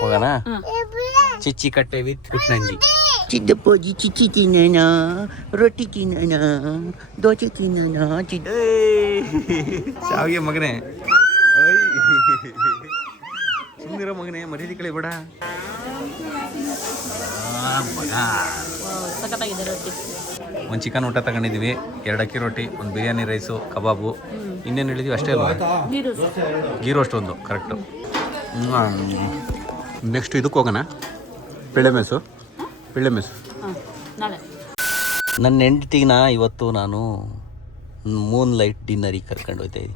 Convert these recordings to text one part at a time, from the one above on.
ಹೋಗೋಣ. ಚಿಚ್ಚಿ ಕಟ್ಟೆ ವಿತ್ ಪುಟ್ನಂಜಿ. ಚಿದ್ದಪ್ಪಜಿ ಚಿಚ್ಚಿ ತಿನ್ನೋಣ, ರೊಟ್ಟಿ ತಿನ್ನೋಣ, ದೋಸೆ ತಿನ್ನೋಣ. ಶಾವಿಗೆ ಮಗನೇ, ಸುಮ್ಮನಿರೋ ಮಗನೇ, ಮರ್ಯಾದೆ ಕಳಿ ಬೇಡ ಮಗ. ಒಂದು ಚಿಕನ್ ಊಟ ತಗೊಂಡಿದ್ದೀವಿ, 2 ಅಕ್ಕಿ ರೊಟ್ಟಿ, ಒಂದು ಬಿರಿಯಾನಿ ರೈಸು, ಕಬಾಬು, ಇನ್ನೇನು ಹೇಳಿದ್ವಿ ಅಷ್ಟೇ ಅಲ್ವಾ? ಗೀ ರೋಸ್ಟ್ ಒಂದು ಕರೆಕ್ಟು. ನೆಕ್ಸ್ಟ್ ಇದಕ್ಕೆ ಹೋಗೋಣ, ಪಿಳ್ಳೆ ಮೆಸು. ನನ್ನ ಹೆಂಡತಿನ ಇವತ್ತು ನಾನು ಮೂನ್ ಲೈಟ್ ಡಿನ್ನರಿಗೆ ಕರ್ಕೊಂಡು ಹೋಗ್ತಾ ಇದ್ದೀನಿ.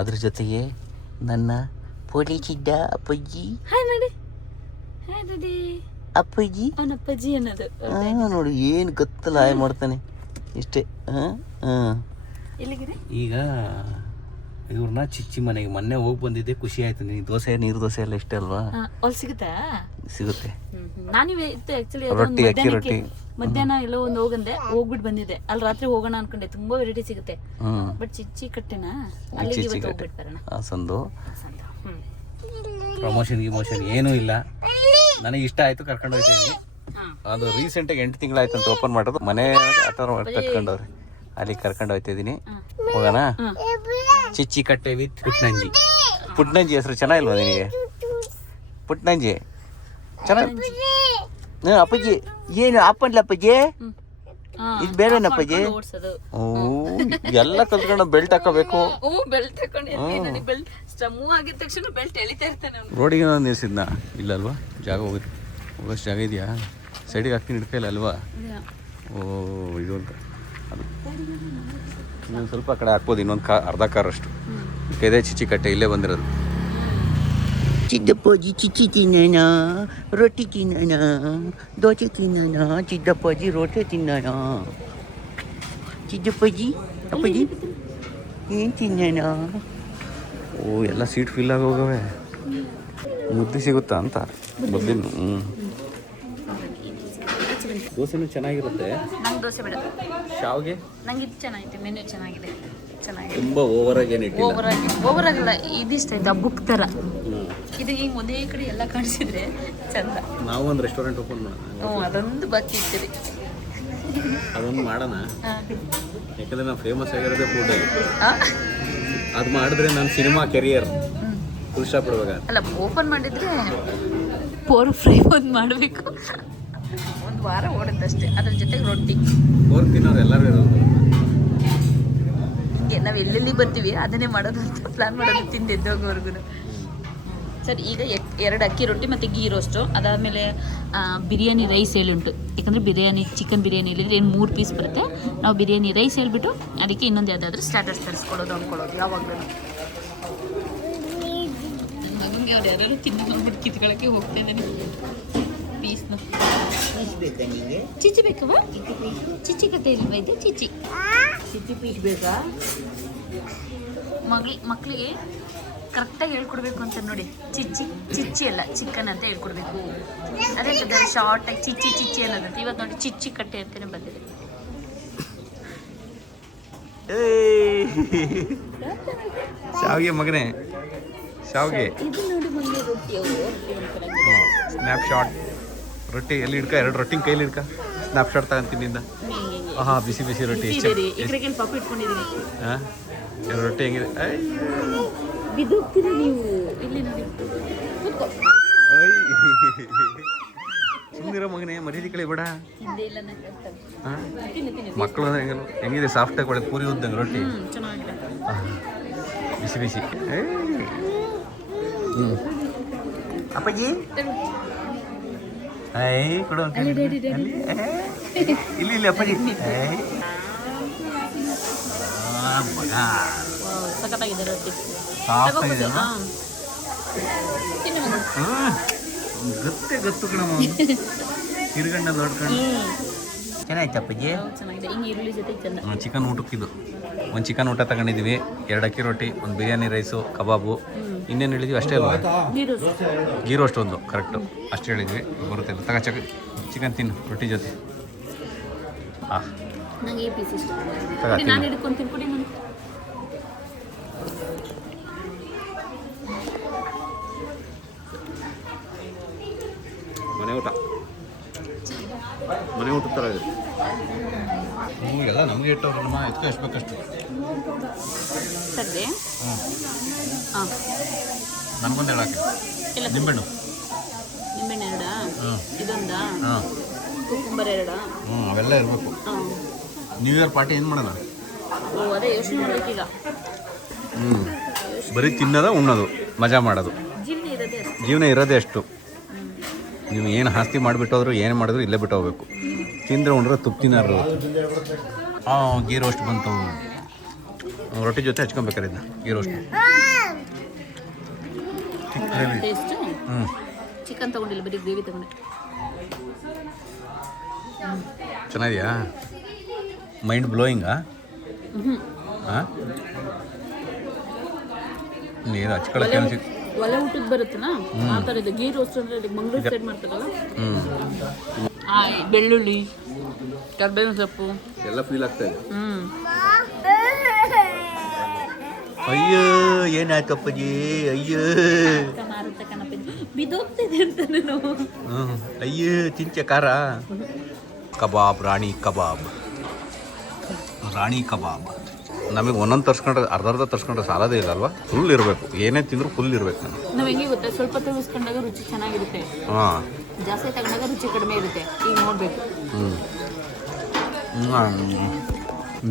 ಅದ್ರ ಜೊತೆಗೆ ನನ್ನ ಪೊಲೀಸಿದ್ದ ಅಪ್ಪಾಜಿ ಅಪ್ಪಾಜಿ ಅನ್ನೋದು ನೋಡಿ, ಏನು ಗೊತ್ತಲ್ಲ ಮಾಡ್ತಾನೆ ಇಷ್ಟೇ. ಈಗ ಇವ್ರನ್ನ ಚಿಚ್ಚಿ ಮನೆಗೆ ಮೊನ್ನೆ ಹೋಗಿ ಬಂದಿದ್ದೆ, ಖುಷಿ ಆಯ್ತು. ದೋಸೆ, ನೀರು ದೋಸೆ ಎಲ್ಲ ಇಷ್ಟೇ ಅಲ್ವಾ? ಸಿಗುತ್ತೆ. ರೊಟ್ಟಿ, ಅಕ್ಕಿ ರೊಟ್ಟಿ. ಮಧ್ಯಾಹ್ನ ಎಲ್ಲೋ ಒಂದು ಹೋಗ್ಬಿಟ್ಟು ಬಂದಿದ್ದೆ. ಅಲ್ಲಿ ರಾತ್ರಿ ಹೋಗೋಣ ಅನ್ಕೊಂಡೆ, ತುಂಬಾ ವೆರೈಟಿ ಸಿಗುತ್ತೆ. ಬಟ್ ಚಿಚ್ಚಿ ಕಟ್ಟೆನಾ ಸಂದು ಪ್ರಮೋಷನ್ ಗಿಮೋಷನ್ ಏನೂ ಇಲ್ಲ. ನನಗೆ ಇಷ್ಟ ಆಯ್ತು, ಕರ್ಕೊಂಡು ಹೋಗ್ತೀನಿ. ಅದು ರೀಸೆಂಟಾಗಿ 8 ತಿಂಗಳಾಯ್ತಂತ ಓಪನ್ ಮಾಡೋದು. ಮನೆ ಆ ಥರ ಕಟ್ಕೊಂಡವ್ರೆ, ಅಲ್ಲಿ ಕರ್ಕೊಂಡು ಹೋಗ್ತಿದ್ದೀನಿ. ಹೋಗೋಣ. ಚಿಚ್ಚಿ ಕಟ್ಟೆ ವಿತ್ ಪುಟ್ನಂಜಿ ಹೆಸರು ಚೆನ್ನಾಗಿಲ್ವಾ ನಿನಗೆ? ಪುಟ್ನಂಜಿ ಚೆನ್ನಾಗಿ. ಅಪ್ಪಾಜಿ ಏನು ಅಪ್ಪನ್ಲ ಅಪ್ಪಾಜಿ? ಇದು ಬೇರೆನ ಅಪ್ಪಾಜಿ? ಎಲ್ಲ ಕಲ್ತ್ಕೊಂಡು ಬೆಲ್ಟ್ ಹಾಕೋಬೇಕು. ರೋಡಿಗೆ ನಾನು ನಿಲ್ಸಿದ್ನ ಇಲ್ಲ ಅಲ್ವಾ? ಜಾಗ ಹೋಗೋಷ್ಟು ಜಾಗ ಇದೆಯಾ? ಸೈಡಿಗೆ ಹಾಕ್ತೀನಿ, ಹಿಡ್ಕೈಲ್ಲ ಅಲ್ವಾ? ಓ ಇದು ಅಂತ ಅದು ಇನ್ನೊಂದು ಸ್ವಲ್ಪ ಕಡೆ ಹಾಕ್ಬೋದು, ಇನ್ನೊಂದು ಅರ್ಧ ಕಾರಷ್ಟು. ಇದೇ ಚಿಚ್ಚಿ ಕಟ್ಟೆ, ಇಲ್ಲೇ ಬಂದಿರೋದು. ಚಿದ್ದಪ್ಪಾಜಿ ಚಿಚ್ಚಿ ತಿನ್ನೋಣ, ರೊಟ್ಟಿ ತಿನ್ನೋಣ, ದೋಸೆ ತಿನ್ನೋಣ. ಚಿದ್ದಪ್ಪಾಜಿ ರೊಟ್ಟಿ ತಿನ್ನೋಣ. ಚಿದ್ದಪ್ಪಾಜಿ ಅಪ್ಪಾಜಿ ಏನು ತಿನ್ನೋಣ? ಓ ಎಲ್ಲ ಸೀಟ್ ಫಿಲ್ ಆಗಿ ಹೋಗವೆ. ಮುದ್ದೆ ಸಿಗುತ್ತಾ ಅಂತ ಮುದ್ದಿನ. ದೋಸೆನೂ ಚೆನ್ನಾಗಿರುತ್ತೆ. ನಂಗೆ ದೋಸೆ ಬೇಡ, ಶಾವಿಗೆ ನಂಗೆ ಇದು ಚೆನ್ನಾಗಿದೆ. ಮೆನು ಚೆನ್ನಾಗಿದೆ. ತುಂಬ ಓವರಾಗಿ ಏನಿಟ್ಟಿಲ್ಲ. ಓವರ್ ಆಗಿಲ್ಲ, ಇದಿಷ್ಟ ಆಯ್ತು ಬುಕ್ ಥರ. ಇದು ಈಗ ಒಂದೇ ಕಡೆ ಎಲ್ಲ ಕಾಣಿಸಿದ್ರೆ ಚಂದ. ನಾವು ಒಂದು ರೆಸ್ಟೋರೆಂಟ್ ಓಪನ್ ಮಾಡೋಣ. ಅದೊಂದು ಬಾಕಿ ಇರ್ತೀರಿ, ಅದೊಂದು ಮಾಡೋಣ. ಯಾಕಂದ್ರೆ ನಾವು ಫೇಮಸ್ ಆಗಿರೋದೇ ಫುಡ್. ಅದು ಮಾಡಿದ್ರೆ ನಾನು ಸಿನಿಮಾ ಕೆರಿಯರ್ ಫುಲ್ ಸ್ಟಾಪ್ ಇಡ್ಬೇಕು. ಅಲ್ಲ, ಓಪನ್ ಮಾಡಿದ್ರೆ ಪೋರ್ ಫ್ರೈ ಒಂದು ಮಾಡಬೇಕು. ಒಂದು ವಾರ ಓಡುತ್ತಷ್ಟೇ. ಅದ್ರ ಜೊತೆಗೆ ರೊಟ್ಟಿ ಪೋರ್ ತಿನ್ನೋರು ಎಲ್ಲರೂ ಇರೋದು. ಹಿಂಗೆ ನಾವು ಎಲ್ಲೆಲ್ಲಿ ಬರ್ತೀವಿ ಅದನ್ನೇ ಮಾಡೋದು ಅಂತ ಪ್ಲಾನ್ ಮಾಡೋದು, ತಿಂದು ಎದ್ದೋಗೋವರೆಗೂ. ಸರ್, ಈಗ 2 ಅಕ್ಕಿ ರೊಟ್ಟಿ ಮತ್ತು ಗೀ ರೋಸ್ಟು, ಅದಾದಮೇಲೆ ಬಿರಿಯಾನಿ ರೈಸ್ ಹೇಳುಂಟು. ಯಾಕಂದರೆ ಬಿರಿಯಾನಿ, ಚಿಕನ್ ಬಿರಿಯಾನಿ ಹೇಳಿದ್ರೆ ಏನು 3 ಪೀಸ್ ಬರುತ್ತೆ. ನಾವು ಬಿರಿಯಾನಿ ರೈಸ್ ಹೇಳ್ಬಿಟ್ಟು ಅದಕ್ಕೆ ಇನ್ನೊಂದು ಯಾವುದಾದ್ರೂ ಸ್ಟಾರ್ಟರ್ಸ್ ತರಿಸ್ಕೊಡೋದು ಅಂದ್ಕೊಳ್ಳೋದು ಯಾವಾಗಲೂ. ಮಗನಿಗೆ ಅವ್ರು ಯಾರು ತಿನ್ನೋಗ್ಬಿಟ್ಟು ಕಿತ್ಕೊಳ್ಳೋಕ್ಕೆ ಹೋಗ್ತೇನೆ ಪೀಸ್ನ. ಚಿಚ್ಚಿ ಬೇಕವ? ಚಿಚ್ಚಿ ಕಟ್ಟೆ ಇಲ್ವಾ ಇದು? ಚಿಚ್ಚಿ ಪೀಸ್ ಬೇಕಾ? ಮಕ್ಕಳಿಗೆ ಕರೆಕ್ಟಾಗಿ ಹೇಳ್ಕೊಡ್ಬೇಕು ಅಂತ ನೋಡಿ. ಚಿಚ್ಚಿ ಅಲ್ಲ, ಚಿಕನ್ ಅಂತ ಹೇಳ್ಕೊಡ್ಬೇಕು. ಅದೇ ಶಾರ್ಟಾಗಿ ಚಿಚ್ಚಿ ಅನ್ನೋದಂತೆ. ಇವತ್ತು ನೋಡಿ ಚಿಚ್ಚಿ ಕಟ್ಟೆ ಅಂತಲೇ ಬಂದಿದೆ. ಶಾವಿಗೆ ಮಗನೇ, ಶಾವಿಗೆ. ಇದು ನೋಡಿ ಮಗನೇ ರೊಟ್ಟಿ. ಸ್ನ್ಯಾಪ್ ಶಾಟ್ ರೊಟ್ಟಿ ಎಲ್ಲಿ ಹಿಡ್ಕ, 2 ರೊಟ್ಟಿ ಕೈಲಿ ಹಿಡ್ಕ. Snap shot ತಗೊಂತಿನಿಂದ. ಬಿಸಿ ಬಿಸಿ ರೊಟ್ಟಿ. ಪಾಪ ಇಟ್ಕೊಂಡಿದ್ದೀನಿ. 2 ರೊಟ್ಟಿ ಹೆಂಗಿದೆ? ಬಿದ್ದೋಗ್ತೀರಿ ನೀವು. ಇಲ್ಲಿ ನೋಡಿ, ಸುಮ್ಮನಿರೋ ಮಗನೇ, ಮರ್ಯಾದೆ ಕಳಿ ಬೇಡ. ಹಿಂದೆ ಇಲ್ಲ ಮಕ್ಕಳು ಹೆಂಗಿದೆ? ಸಾಫ್ಟಾಗಿ ಒಳ್ಳೆ ಪೂರಿ ಉದ್ದಂಗೆ ರೊಟ್ಟಿ, ಚೆನ್ನಾಗಿದೆ. ಬಿಸಿ ಬಿಸಿ. ಅಪ್ಪಾಜಿ ಕೊಡು. ಇಲ್ಲಿ ಅಪ್ಪಾಜಿ. ಸಖತ್ತಾಗಿದೆ ರೊಟ್ಟಿ. ಗೊತ್ತು ಕಣಮ್ಮ, ತಿರ್ಗಣ್ಣ ನೋಡ್ಕೊಂಡು. ಚೆನ್ನಾಯ್ತು ಅಪ್ಪಾಜಿ. ಚೆನ್ನಾಗಿದೆ. ಹಿಂಗೆ ಈರುಳ್ಳಿ ಜೊತೆ ಚೆಂದ. ಚಿಕನ್ ಊಟಕ್ಕಿದು. ಒಂದು ಚಿಕನ್ ಊಟ ತಗೊಂಡಿದ್ದೀವಿ, 2 ಅಕ್ಕಿ ರೊಟ್ಟಿ, ಒಂದು ಬಿರಿಯಾನಿ ರೈಸು, ಕಬಾಬು, ಇನ್ನೇನು ಹೇಳಿದ್ವಿ ಅಷ್ಟೇ ಅಲ್ವಾ? ಗೀ ರೋಸ್ಟ್ ಒಂದು ಕರೆಕ್ಟು ಅಷ್ಟು ಹೇಳಿದ್ವಿ. ಬರುತ್ತೆ ತಗ ಚಿಕನ್ ತಿನ್ನು ರೊಟ್ಟಿ ಜೊತೆ. ನನಗೆ ಈ ಪೀಸ್ ಇಷ್ಟ. ನಾನು ಹಿಡ್ಕೊಂಡು ಕೊಡಿ. ಮನೆ ಊಟ ಮನೆ ಊಟದ ಥರ ಇದೆ. ಎಲ್ಲ ನಮಗೆ ಇಟ್ಟವ್ರಲ್ಲಮ್ಮ, ಎತ್ಕೊ ಎಷ್ಟು ಬೇಕಷ್ಟು. ಸರಿ ಹಾಂ ನನಗೊಂದು ಎರಡು ಹಾಕಿ. ಇಲ್ಲ ನಿಂಬೆಹಣ್ಣು ಎರಡಾ? ಹಾಂ ಇದೊಂದಾ? ಹಾಂ ಕುಕ್ಕುಂಬರ್ ಎರಡಾ? ಅವೆಲ್ಲ ಇರಬೇಕು. ಹಾಂ ನ್ಯೂ ಇಯರ್ ಪಾರ್ಟಿ ಏನು ಮಾಡೋಣ? ಓ ಅದೇ ಯೋಚನೆ ಮಾಡಬೇಕೀಗ. ಬರೀ ತಿನ್ನೋದು ಉಣ್ಣೋದು ಮಜಾ ಮಾಡೋದು. ಜೀವನ ಇರೋದೇ ಅಷ್ಟು. ನೀವು ಏನು ಆಸ್ತಿ ಮಾಡಿಬಿಟ್ಟೋದ್ರು ಏನು ಮಾಡಿದ್ರು ಇಲ್ಲೇ ಬಿಟ್ಟು ಹೋಗ್ಬೇಕು. ತಿಂದರೆ ಉಂಡ್ರೆ ತುಪ್ಪ ತಿನ್ನೋರು. ಗೀ ರೋಸ್ಟ್ ಬಂತು. ರೊಟ್ಟಿ ಜೊತೆ ಹಚ್ಕೊಬೇಕಾರೆ ಇದನ್ನ ಗೀ ರೋಸ್ಟ್. ಚಿಕನ್ ತಗೊಂಡಿಲ್ಲ, ಬರೀ ಗ್ರೇವಿ ತಗೊಂಡೆ. ಚೆನ್ನಾಗಿದೆಯಾ? ಮೈಂಡ್ ಬ್ಲೋಯಿಂಗಾ? ಹಾಂ ನೀರು ಹಚ್ಕೊಳ್ಳೋಕೆ ಒಲೆ ಊಟಕ್ಕೆ ಬರುತ್ತಲ್ಲ ಆ ಥರ ಇದೆ. ಗೀ ರೋಸ್ಟ್ ಅಂದರೆ ಮಂಗಳೂರು ಸೈಡ್ ಮಾಡ್ತಾರಲ್ಲ. ಬೆಳ್ಳುಳ್ಳಿ, ಕರ್ಬೇವಿನ ಸೊಪ್ಪು ಎಲ್ಲ ಫೀಲ್ ಆಗ್ತಾ ಇದೆ. ಅಯ್ಯೋ ಏನಾಯ್ತಪ್ಪಜಿ? ಅಯ್ಯೋ ಬಿದ್ದೋಗ್ತಿದೆ ಅಂತ ನಾನು. ಅಯ್ಯೋ ತಿಂಚೆ ಖಾರ. ಕಬಾಬ್, ರಾಣಿ ಕಬಾಬ್. ನಮಗೆ ಒಂದೊಂದು ತರ್ಸ್ಕೊಂಡ್ರೆ ಅರ್ಧ ತರ್ಸ್ಕೊಂಡ್ರೆ ಸಾಲದೇ ಇಲ್ಲ ಅಲ್ವಾ? ಫುಲ್ ಇರಬೇಕು. ಏನೇ ತಿಂದರೂ ಫುಲ್ ಇರಬೇಕು. ನಾವು ಹೆಂಗೆ ಗೊತ್ತಾ, ಸ್ವಲ್ಪ ತೆಗೆಸ್ಕೊಂಡಾಗ ರುಚಿ ಚೆನ್ನಾಗಿರುತ್ತೆ, ಹಾಂ ಜಾಸ್ತಿ ತಗೊಂಡಾಗ ರುಚಿ ಕಡಿಮೆ ಇರುತ್ತೆ. ಈಗ ನೋಡಬೇಕು.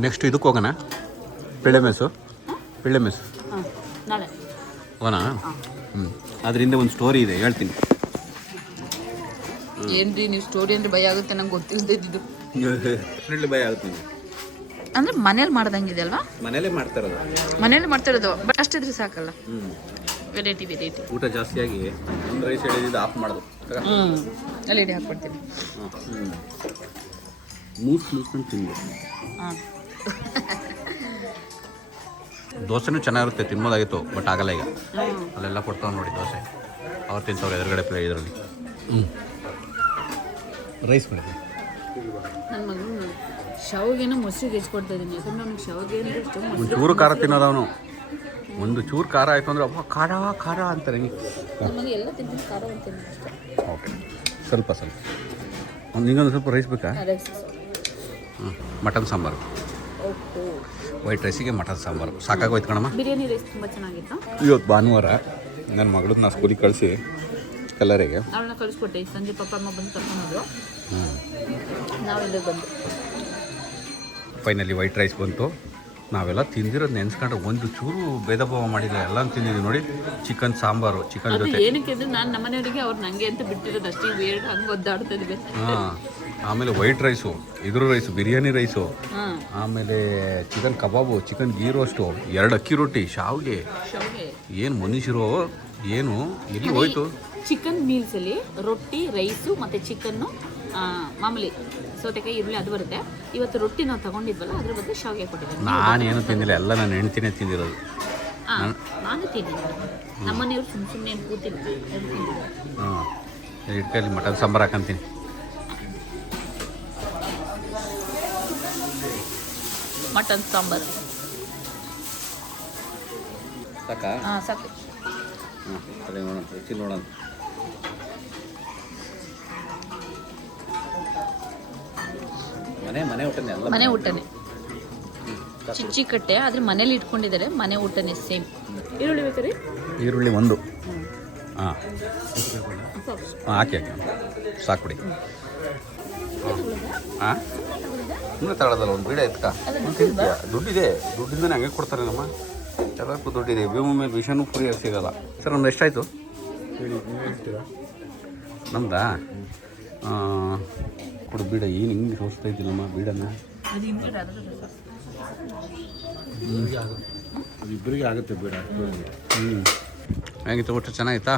ನೆಕ್ಸ್ಟ್ ಇದಕ್ಕೆ ಹೋಗೋಣ, ಪಿಳ್ಳೆ ಮೆಸ್ಸು. ಹಾಂ ನಾಳೆ ಹೋಗೋಣ. ಅದರಿಂದ ಒಂದು ಸ್ಟೋರಿ ಇದೆ, ಹೇಳ್ತೀನಿ. ಏನ್ರಿ ನೀವು ಸ್ಟೋರಿ ಅಂದರೆ ಭಯ ಆಗುತ್ತೆ, ನಂಗೆ ಗೊತ್ತಿಲ್ಲದಿದ್ದು. ಭಯ ಆಗುತ್ತೆ ಅಂದರೆ ಮನೇಲಿ ಮಾಡ್ದಂಗಿದೆ ಅಲ್ವಾ? ಮನೇಲೇ ಮಾಡ್ತಾರದು. ಮನೇಲಿ ಮಾಡ್ತಿರೋದು, ಬಟ್ ಅಷ್ಟಿದ್ರೆ ಸಾಕಲ್ಲ. ವೆರೈಟಿ ಊಟ ಜಾಸ್ತಿಯಾಗಿ ಒಂದು ರೈಸ್ ಹೇಳಿದ್ದು ಆಫ್ ಮಾಡೋದು. ಅಲ್ಲಿ ಇಡಿ ಹಾಕ್ಕೊಡ್ತೀನಿ. ಮೂಸ್ಕೊಂಡು ತಿನ್ಬೇಕು. ಹಾಂ ದೋಸೆನೂ ಚೆನ್ನಾಗಿರುತ್ತೆ, ತಿನ್ಬೋದಾಗಿತ್ತು, ಬಟ್ ಆಗಲ್ಲ ಈಗ. ಅಲ್ಲೆಲ್ಲ ಕೊಡ್ತಾವೆ ನೋಡಿ ದೋಸೆ, ಅವ್ರು ತಿಂತವ್ರು ಎದುರುಗಡೆ ಇದರಲ್ಲಿ. ರೈಸ್ ಮಾಡಿ. ನನ್ನ ಮಗನು ಶಾವಿಗೆನೂ ಮೊಸರಿಗೆ ಹೆಚ್ಕೊಡ್ತಾ ಇದ್ದೀನಿ, ಯಾಕಂದ್ರೆ ಅವ್ನಿಗೆ ಶಾವಿಗೆ ಅಂದರೆ ಇಷ್ಟ. ಒಂದು ಚೂರು ಖಾರ ತಿನ್ನೋದವನು, ಒಂದು ಚೂರು ಖಾರ ಆಯಿತು ಅಂದರೆ ಅಪ್ಪ ಖಾರ ಅಂತಾರೆ. ನಮಗೆ ಎಲ್ಲ ತಿಂತೀನಿ, ಖಾರ ಅಂತೀನಿ ಅಷ್ಟೇ. ಓಕೆ, ಸ್ವಲ್ಪ ನಿಂಗೊಂದು ಸ್ವಲ್ಪ ರೈಸ್ ಬೇಕಾ? ಮಟನ್ ಸಾಂಬಾರು, ವೈಟ್ ರೈಸಿಗೆ ಮಟನ್ ಸಾಂಬಾರು ಸಾಕಾಗೋಯ್ತು ಕಣಮ್ಮ. ಬಿರಿಯಾನಿ ರೈಸ್ ತುಂಬ ಚೆನ್ನಾಗಿತ್ತು. ಇವತ್ತು ಭಾನುವಾರ ನನ್ನ ಮಗಳನ್ನ ನಾ ಸ್ಕೂಲಿಗೆ ಕಳಿಸಿ ಕಲ್ಲರಿಗೆ ಅವಳನ್ನ ಕಳಿಸ್ಕೊಟ್ಟೆ. ಸಂಜೆ ಪಪ್ಪ ಅಮ್ಮ ಬಂದು ಕರ್ಕೊಂಡೋದ್ರು, ನಾವೆಲ್ಲ ಬಂದು ಫೈನಲಿ ವೈಟ್ ರೈಸ್ ಬಂತು. ನಾವೆಲ್ಲ ತಿಂದಿರೋದು ನೆನೆಸ್ಕೊಂಡ್ರೆ ಒಂದು ಚೂರು ಭೇದ ಭಾವ ಮಾಡಿಲ್ಲ, ಎಲ್ಲ ತಿಂದಿದ್ವಿ ನೋಡಿ. ಚಿಕನ್ ಸಾಂಬಾರು, ಚಿಕನ್ ಜೊತೆ. ಏನಕ್ಕೆ ಅಂದರೆ ನಾನು ನಮ್ಮನೆಯವರಿಗೆ ಅವ್ರು ನನಗೆ ಅಂತ ಬಿಟ್ಟಿರೋದು ಅಷ್ಟೇ, ಬೇರೆ ಹಂಗೆ ಒದ್ದಾಡ್ತಾ ಇದ್ವಿ. ಆಮೇಲೆ ವೈಟ್ ರೈಸು, ಇದ್ರ ರೈಸು, ಬಿರಿಯಾನಿ ರೈಸು, ಆಮೇಲೆ ಚಿಕನ್ ಕಬಾಬು, ಚಿಕನ್ ಗೀ ರೋಸ್ಟು, 2 ಅಕ್ಕಿ ರೊಟ್ಟಿ, ಶಾವಿಗೆ. ಏನು ಮನುಷ್ಯರು, ಏನು ಎಲ್ಲಿ ಹೋಯ್ತು? ಚಿಕನ್ ಮೀಲ್ಸಲ್ಲಿ ರೊಟ್ಟಿ, ರೈಸು ಮತ್ತು ಚಿಕನ್ನು, ಮಾಮೂಲಿ ಸೌತೆಕಾಯಿ, ಈರುಳ್ಳಿ ಅದು ಬರುತ್ತೆ. ಇವತ್ತು ರೊಟ್ಟಿ ನಾವು ತಗೊಂಡಿದ್ವಲ್ಲ, ಅದ್ರ ಬದಲು ಶಾವಿಗೆ ಕೊಟ್ಟಿದ್ದಾರೆ. ನಾನೇನು ತಿಂದಿಲ್ಲ, ಎಲ್ಲ ನನ್ನ ಹೆಂಡ್ತಿನೇ ತಿಂದಿರೋದು. ನಾನು ತಿಂದಿಲ್ಲ, ನಮ್ಮನೆಯವ್ರು ಸುಮ್ಮನೆ ಕೂತಿಲ್ಲ. ಇಟ್ಕಲ್ಲಿ ಮಟನ್ ಸಾಂಬಾರು ಹಾಕಂತೀನಿ. ಮಟನ್ ಸಾಂಬಾರು ಸಾಕಾ? ಹಾಂ ಸಾಕು. ನೋಡೋಣ, ರುಚಿ ನೋಡೋಣ. ಮನೆ ಊಟನೇ ಚಿಚ್ಚಿಕಟ್ಟೆ, ಆದರೆ ಮನೇಲಿ ಇಟ್ಕೊಂಡಿದ್ದಾರೆ. ಮನೆ ಊಟನೇ ಸೇಮ್. ಈರುಳ್ಳಿ ಬೇಕಾರೆ? ಈರುಳ್ಳಿ 1. ಹಾಂ ಹಾಕಿ ಸಾಕು ಬಿಡಿ. ಹಾಂ ಸುಮ್ಮನೆ ತಗೊಳ್ಳೋದಲ್ಲ, ಒಂದು ಬೀಡ ಎತ್ಕ. ದುಡ್ಡಿದೆ, ದುಡ್ಡಿಂದನೇ ಹಂಗೆ ಕೊಡ್ತಾರೆ ನಮ್ಮ. ಎಲ್ಲಕ್ಕೂ ದುಡ್ಡಿದೆ. ಭೀಮ ಮೇಲೆ ವಿಷನೂ ಫ್ರೀ ಸಿಗೋಲ್ಲ. ಸರ್ ಒಂದು ಎಷ್ಟಾಯಿತು ನಮ್ದಾ? ಕೊಡು ಬೀಡ. ಏನು ಹಿಂಗೆ ತೋರಿಸ್ತಾ ಇದ್ದಿಲ್ಲಮ್ಮ ಬೀಡನ್ನ. ಇಬ್ಬರಿಗೆ ಆಗುತ್ತೆ ಬೀಡ. ಹೇಗಿತ್ತು? ಊಟ ಚೆನ್ನಾಗಿತ್ತಾ?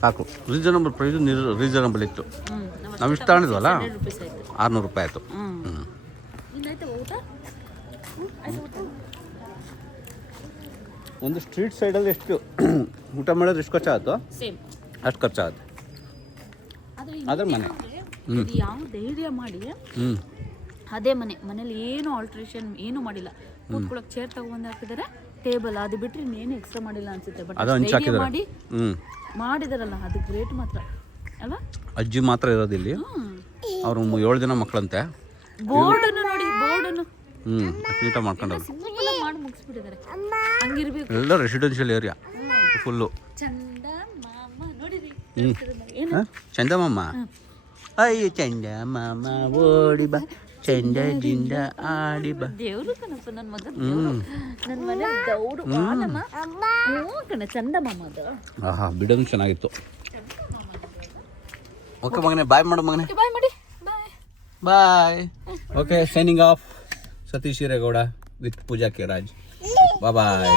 ಸಾಕು. ರೀಸನಬಲ್ ಪ್ರೈಸ್, ರೀಸನಬಲ್ ಇತ್ತು. ನಾವು ಇಷ್ಟು ತಗೊಂಡಿದ್ವಲ್ಲ, 600 ರೂಪಾಯಿ ಆಯಿತು. ಒಂದು ಸ್ಟ್ರೀಟ್ ಸೈಡಲ್ಲಿ ಎಷ್ಟು ಊಟ ಮಾಡೋದು ಎಷ್ಟು ಖರ್ಚಾಗುತ್ತೋ ಅಷ್ಟು ಖರ್ಚಾಗುತ್ತೆ. ಅದ್ರ ಮನೆ ಯಾವ ಧೈರ್ಯ ಮಾಡಿ ಅದೇ ಮನೇಲಿ ಏನು ಆಲ್ಟ್ರೇಷನ್ ಏನು ಮಾಡಿಲ್ಲ. ಕೂತ್ಕೊಳ್ಳೋಕೆ ಚೇರ್ ತಗೊಂಡು ಹಾಕಿದ್ದಾರೆ, ಟೇಬಲ್, ಅದು ಬಿಟ್ಟರೆ ಇನ್ನೇನು ಎಕ್ಸ್ಟ್ರಾ ಮಾಡಿಲ್ಲ ಅನ್ಸುತ್ತೆ. ಬಟ್ ಮಾಡಿ ಮಾಡಿದಾರಲ್ಲ, ಅದು ಗ್ರೇಟ್ ಮಾತ್ರ. ಅಲ್ವಾ? ಅಜ್ಜಿ ಮಾತ್ರ ಇರೋದು ಇಲ್ಲಿ. ಅವ್ರು 7 ಜನ ಮಕ್ಕಳಂತೆ. ಬೋರ್ಡನ್ನು ನೋಡಿ, ಬೋರ್ಡನ್ನು ನೀಟಾಗಿ ಮಾಡ್ಕೊಂಡವ್ರು. ಸಿಂಪಲ್ ಮಾಡಿ ಮುಗಿಸ್ಬಿಟ್ಟಿದ್ದಾರೆ. ಹಂಗಿರ್ಬೇಕು. ಎಲ್ಲ ರೆಸಿಡೆನ್ಷಿಯಲ್ ಏರಿಯಾ ಫುಲ್ಲು. ಚಂದ ಮಾಮ ನೋಡಿರಿ. ಚಂದಮಾಮ, ಅಯ್ಯ ಚಂದ ಮಾಮ ಓಡಿ ಬಾ, ಚಂದದಿಂದ ಆಡಿ ಬಾ. ದೇವ್ರು ಕಣಪ್ಪ ನನ್ನ ಮಗ, ನನ್ನ ಮನೆ ದೌಡು ಬಾನಮ್ಮ. ಕಣ ಚಂದ ಮಾಮ ಅದು. ಆಹಾ, ಬಿಡೋದು ಚೆನ್ನಾಗಿತ್ತು. ಓಕೆ ಮಗನೇ, ಬಾಯ್ ಮಾಡು ಮಗನೇ. ಬಾಯ್ ಮಾಡಿ, bye bye. Okay, signing off. Satish Hiregowda with Pooja K Raj. Bye.